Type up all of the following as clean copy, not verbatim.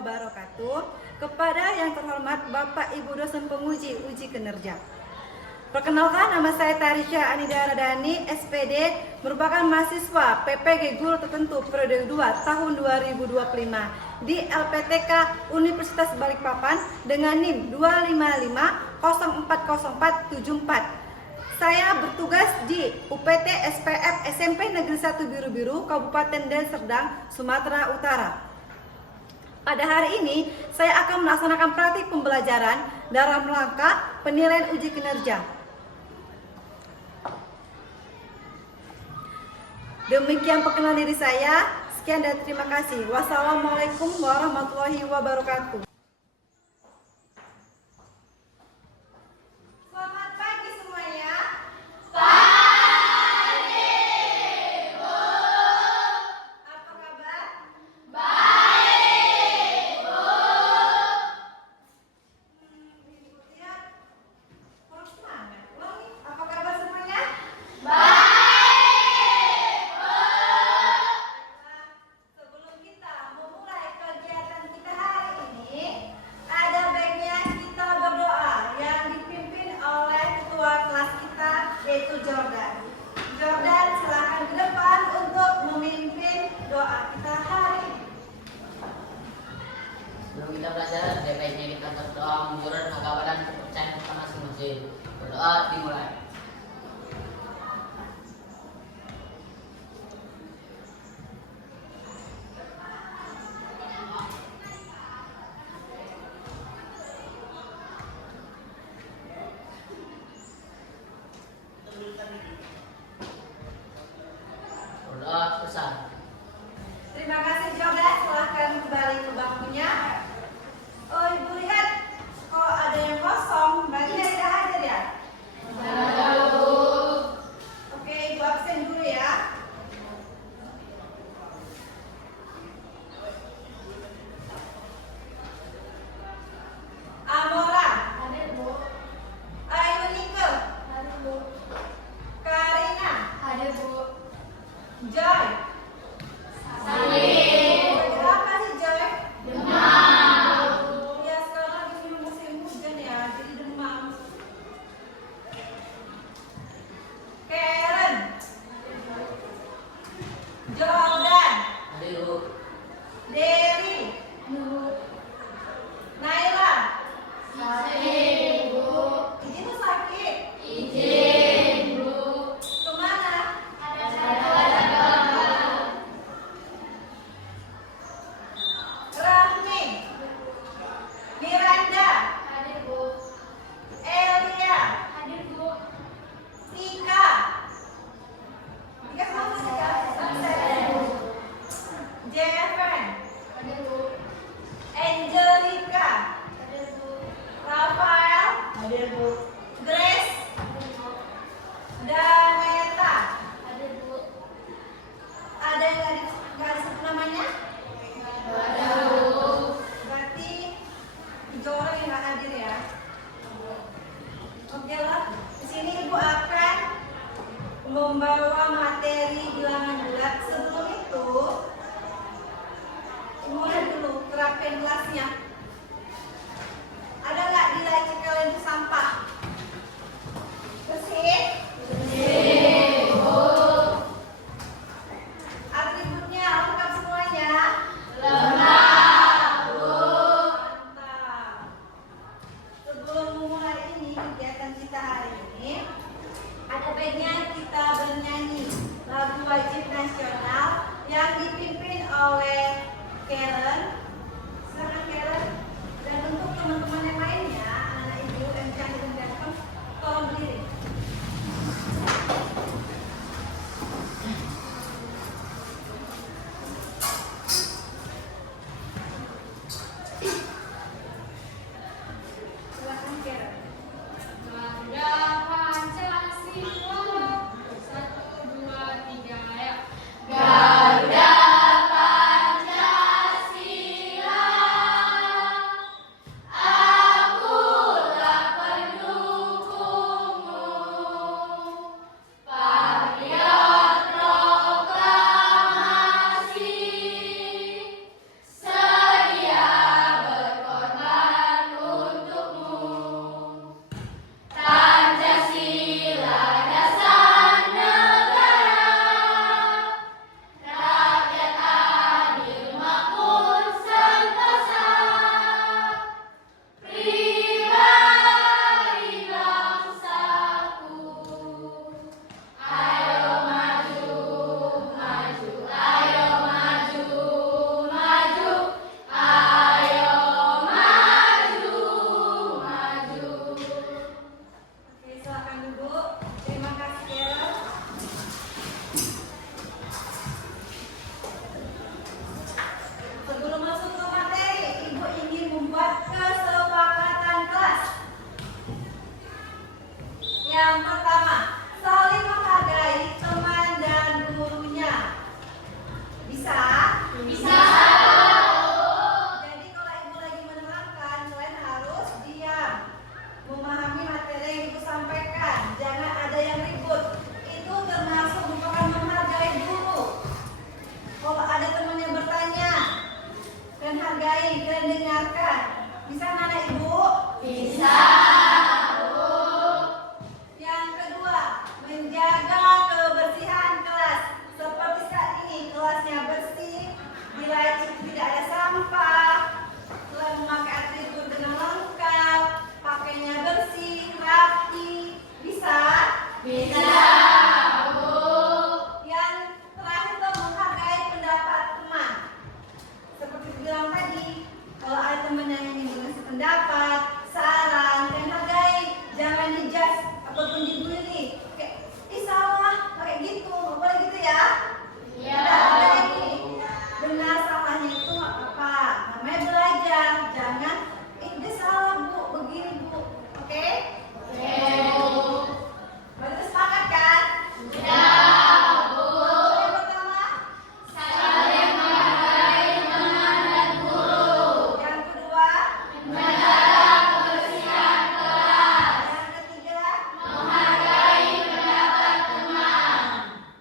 wabarakatuh. Kepada yang terhormat Bapak Ibu dosen penguji uji kinerja. Perkenalkan, nama saya Tarisha Anida Radani, SPD, merupakan mahasiswa PPG Guru Tertentu periode 2 tahun 2025 di LPTK Universitas Balikpapan dengan NIM 255040474. Saya bertugas di UPT SPF SMP Negeri 1 Biru-Biru, Kabupaten Deli Serdang, Sumatera Utara. Pada hari ini, saya akan melaksanakan praktik pembelajaran dalam rangka penilaian uji kinerja. Demikian perkenalan diri saya. Sekian dan terima kasih. Wassalamualaikum warahmatullahi wabarakatuh. Selamat pagi semuanya. Pagi, Bu. Apa kabar? Baik, Bu. Lihat, kurang semangat. Ulangi. Apa kabar semuanya? Baik, Bu. Sebelum kita memulai kegiatan kita hari ini, ada baiknya kita berdoa yang dipimpin oleh ketua kelas kita, yaitu Jordan. Jordan, silakan ke depan untuk memimpin doa kita hari ini. Sebelum kita belajar, lebih baiknya kita berdoa menurut agama dan kepercayaan kita masing-masing. Berdoa dimulai. Berdoa besar. Terima kasih Jordan, silahkan kembali ke bangkunya. Oh, Ibu lihat, kalau ada yang kosong, berarti dia tidak hadir ya? Oke, Ibu absen dulu ya. Amora, Hadir, Bu. Ayunike, Hadir, Bu. Karina, Hadir, Bu. Joy. Hadir. Kira apa sih Joy? Demam. Ya sekarang lagi musim hujan ya, jadi demam. Karen, Jordan, Hadir, Bu. Dewi, Naila. Hadir, Bu. Izin tuh sakit. Izin, Bu. Kemana? Rahmi, Miranda, Hadir, Bu. Elia, Hadir, Bu. Tika. Tika kemana Tika? Absen. Jeffen, Hadir, Bu. Angelica, Hadir, Bu. Rafael, Hadir, Bu. Grace, Hadir, Bu. Daneta. Hadir, Bu. Ada yang nggak disebut namanya? Hadir, Bu. Berarti 3 orang yang nggak hadir ya. Oke lah, di sini Ibu akan membawa materi bilangan bulat. Sebelum itu, Ibu lihat dulu kerapin gelasnya. Ada nggak di laci kalian itu sampah? Bersih? Hadir, Bu. Atributnya lengkap semuanya? Lengkap, Bu. Mantap. Sebelum memulai ini kegiatan kita hari ini, ada baiknya kita bernyanyi lagu wajib nasional yang dipimpin oleh Karen. Silakan Karen. Dan untuk teman-teman yang lainnya, anak ibu yang cantik dan ganteng, tolong berdiri. Silakan Karen. Bangga Pancasila. 1, 2, 3, ayo. Garuda Pancasila. Akulah pendukungmu. dan hargai dan dengarkan. Bisa anak ibu? Bisa. Yang kedua, menjaga kebersihan kelas. Seperti saat ini kelasnya bersih, diracik, tidak ada sampah, telah memakai atribut dengan lengkap, pakainya bersih, rapi. Bisa? Bisa. Yang terakhir itu menghargai pendapat teman. Seperti bilang tadi, kalau ada teman yang ingin mengasih pendapat, saran, dan hargai, jangan dijudge ataupun dibully. Kayak, ih salah, kayak gitu, nggak boleh gitu ya. Iya. Tidak ada lagi. Benar salahnya itu nggak apa-apa. Namanya belajar, jangan, dia salah bu, begini bu. Oke? Oke. Berarti sepakat kan? Sudah, Bu. Yang pertama, Saling menghargai teman dan guru. yang kedua, Menjaga kebersihan kelas. yang ketiga. Menghargai pendapat teman.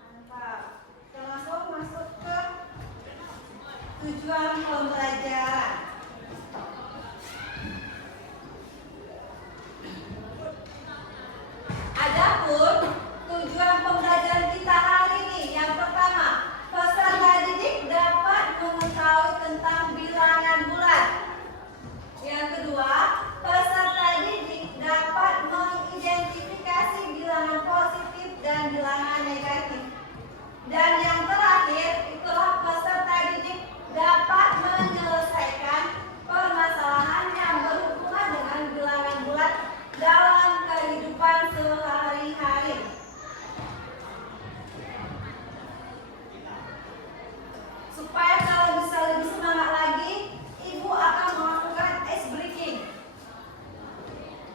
Mantap. Termasuk masuk ke tujuan pembelajaran. Adapun tujuan pembelajaran kita hari ini, yang pertama, peserta didik dapat mengetahui tentang bilangan bulat. Yang kedua, peserta didik dapat mengidentifikasi bilangan positif dan bilangan negatif. Dan yang terakhir, itulah peserta didik dapat menyelesaikan permasalahan yang berhubungan dengan bilangan bulat dalam kehidupan sehari-hari. Supaya kalau bisa lebih semangat lagi, ibu akan melakukan ice breaking.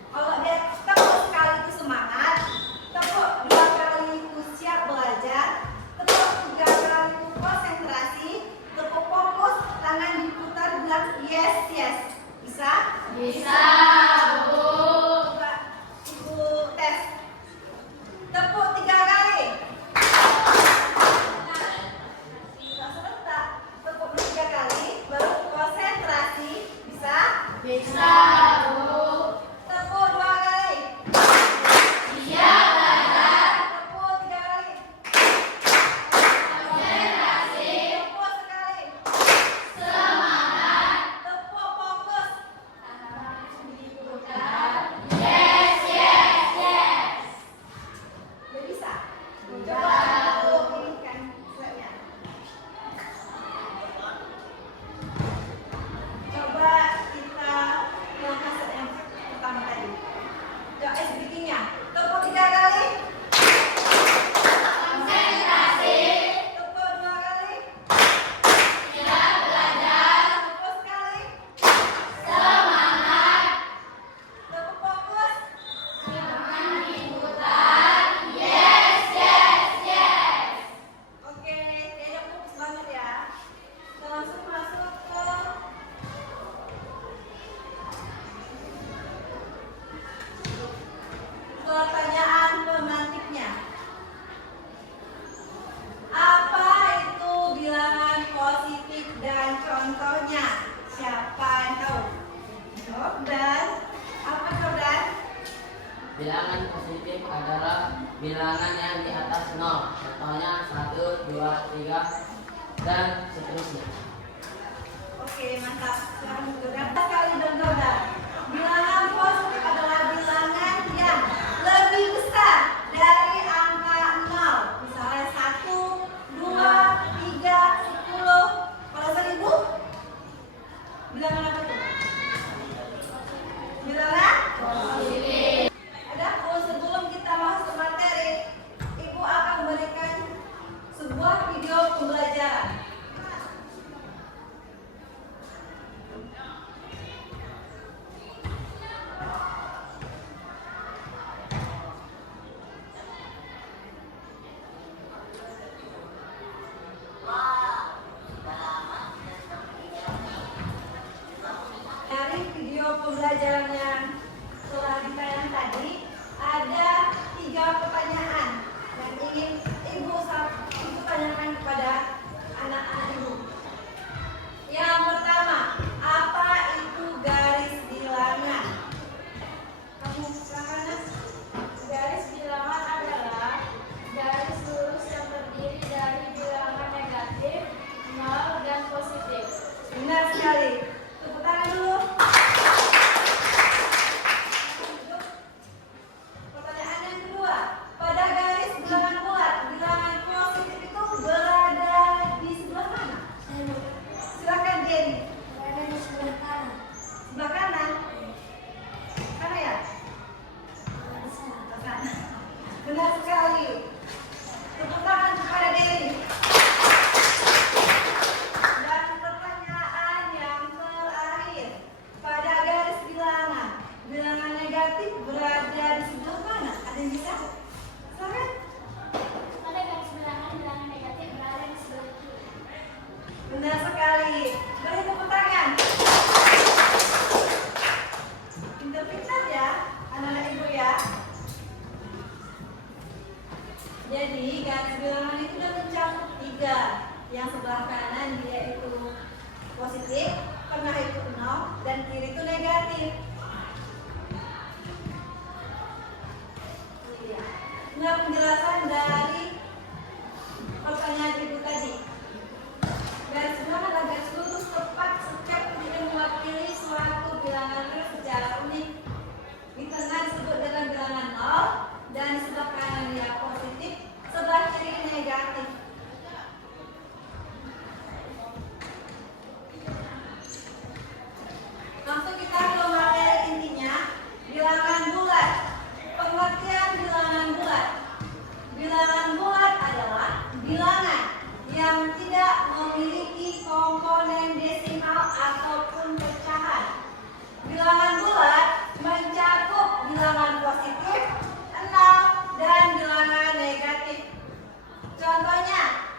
Kalau dia tepuk sekali itu semangat, tepuk 2 kali itu siap belajar, tepuk 3 kali itu konsentrasi, tepuk fokus, tangan diputar bilang yes yes. Bisa? Bisa, Bu. Coba ibu tes. Tepuk 3 kali. Tidak serentak. Tepuk 3 kali, baru konsentrasi. Bisa? Bisa, Bu. Tepuk 2 kali. Siap belajar. Tepuk 3 kali. Konsentrasi. Tepuk sekali. Semangat. Tepuk fokus. Diputar. Yes, yes, yes. Udah bisa? Udah. Coba aku ini kan slide-nya. Coba kita melangkah yang pertama tadi. Coba SBT-nya. Tepuk 3 kali. Konsentrasi. Tepuk 2 kali. Siap belajar. Tepuk sekali. Semangat. Tepuk fokus. Tangan diputar. Yes, yes, yes. Oke, kayaknya fokus banget ya. Kita langsung masuk ke pertanyaan pemantiknya. Apa itu bilangan positif dan contohnya? Siapa yang tahu? Jordan. Apa Jordan? Bilangan positif adalah bilangan yang di atas 0. Contohnya 1, 2, 3, dan seterusnya. Oke, mantap. Silakan Jordan. Sekali dan Jordan. Bilangan positif adalah bilangan yang lebih besar dari angka 0. Misalnya 1, 2, 3, 10. Kalau 1000, bilangan apa itu? Bilangan Positif. Adapun sebelum kita masuk ke materi, Ibu akan memberikan sebuah video pembelajaran. Dari video pembelajaran yang telah ditayang tadi, ada 3 pertanyaan yang ingin ibu tanyakan kepada anak-anak ibu. Yang pertama, Benar sekali. Tepuk tangan dulu. Pertanyaan yang kedua. Pada garis bilangan bulat, bilangan positif itu berada di sebelah mana? Silakan Jenny. Berada di sebelah kanan. Sebelah kanan. Mana ya? Bisa. Sebelah kanan. Benar sekali. Tepuk tangan kepada Dewi. Dan pertanyaan yang terakhir. Pada garis bilangan, bilangan negatif berada di sebelah mana? Ada yang bisa? Silakan. Pada garis bilangan, bilangan negatif berada di sebelah kiri. Benar sekali. Beri tepuk tangan. Pintar-pintar ya, anak-anak ibu ya. Jadi garis bilangan itu sudah mencakup 3. Yang sebelah kanan dia itu positif, tengah itu 0, dan kiri itu negatif. Iya. Nah, penjelasan dari pertanyaan ibu tadi. Garis bilangan adalah garis lurus tepat setiap yang mewakili suatu bilangan real secara unik. Di tengah disebut dengan bilangan 0, dan di sebelah kanan dia positif, sebelah kiri negatif. Langsung kita ke materi intinya, bilangan bulat. Pengertian bilangan bulat. Bilangan bulat adalah bilangan yang tidak memiliki komponen desimal ataupun pecahan. Bilangan bulat mencakup bilangan positif, 0, dan bilangan negatif. Contohnya,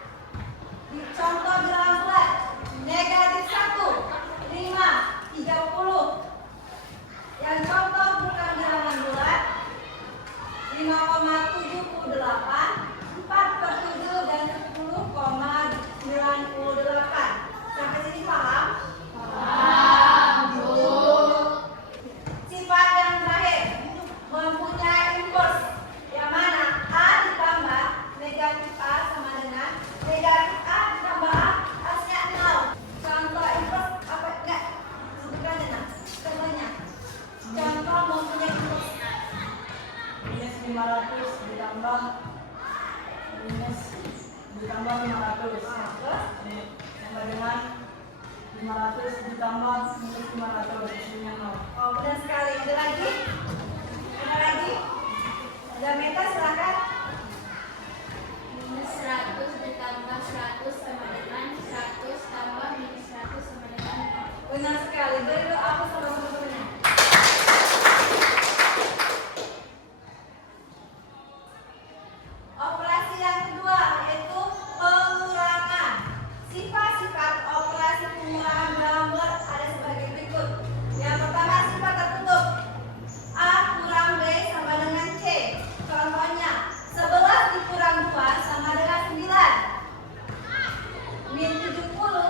contoh bilangan bulat, negatif 1, 5, 30. Yang contoh bukan bilangan bulat, 5,78, 4/7, dan 10,98. Sampai sini paham? Sifat yang terakhir, mempunyai inverse, yang mana A ditambah negatif A sama dengan negatif A ditambah A hasilnya 0. Contoh inverse apa enggak? Sebutkan aja nah. Contohnya. Contoh mempunyai inverse. Minus 500 ditambah minus ditambah 500. Terus Ini sama dengan 500 ditambah minus 500 hasilnya 0. oh, benar sekali. Ada lagi? Ada lagi? Ada Meta, silakan. Minus 100 ditambah 100 sama dengan 100 tambah minus 100 sama dengan 0. Benar sekali. Beri doa bersama teman-temannya. Operasi yang kedua yaitu pengurangan. Sifat-sifat operasi pengurangan dalam bulat ada sebagai berikut. Yang pertama, sifat tertutup. A kurang B sama dengan C. Contohnya, 11 dikurang 2 sama dengan 9. Min 70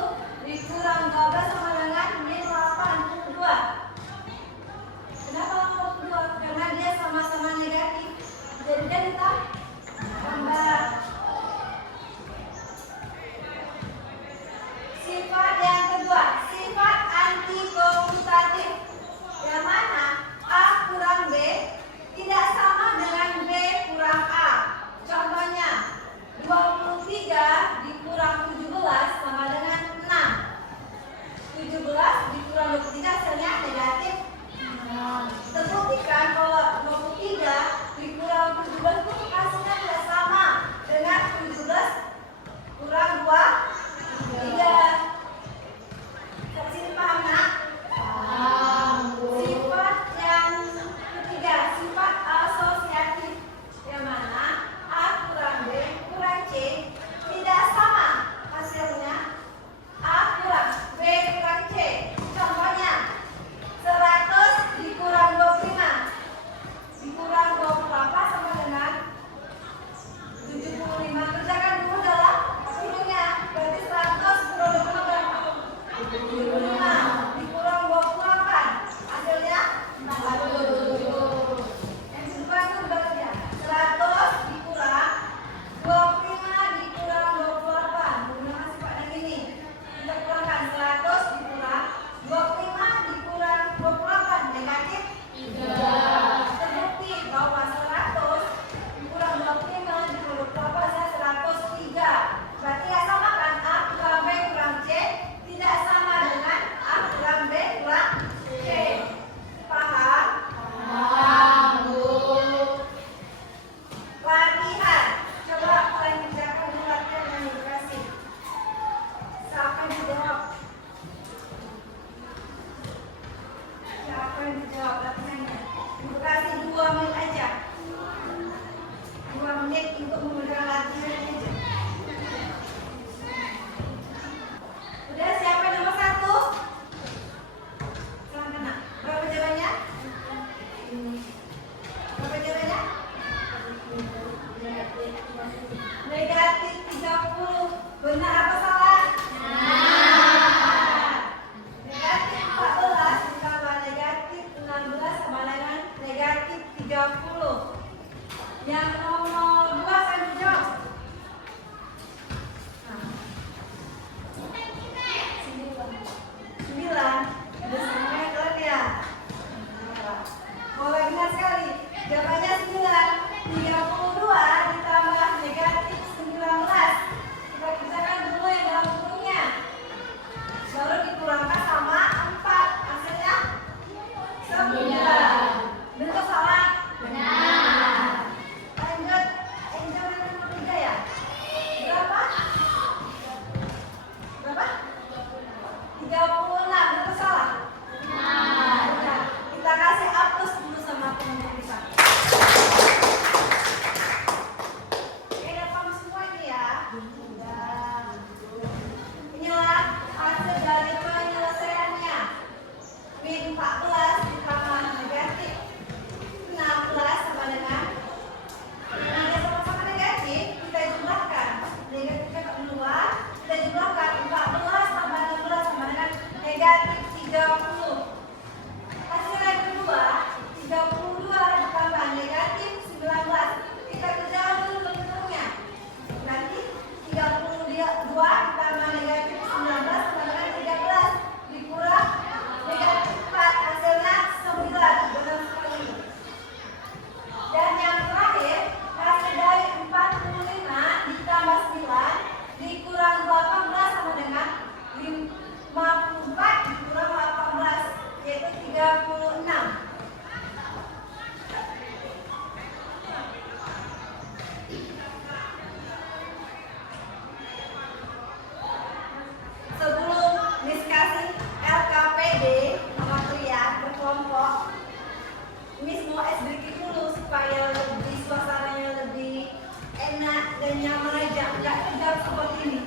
nyaman aja, nggak tegang seperti ini.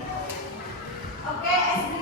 Oke, SD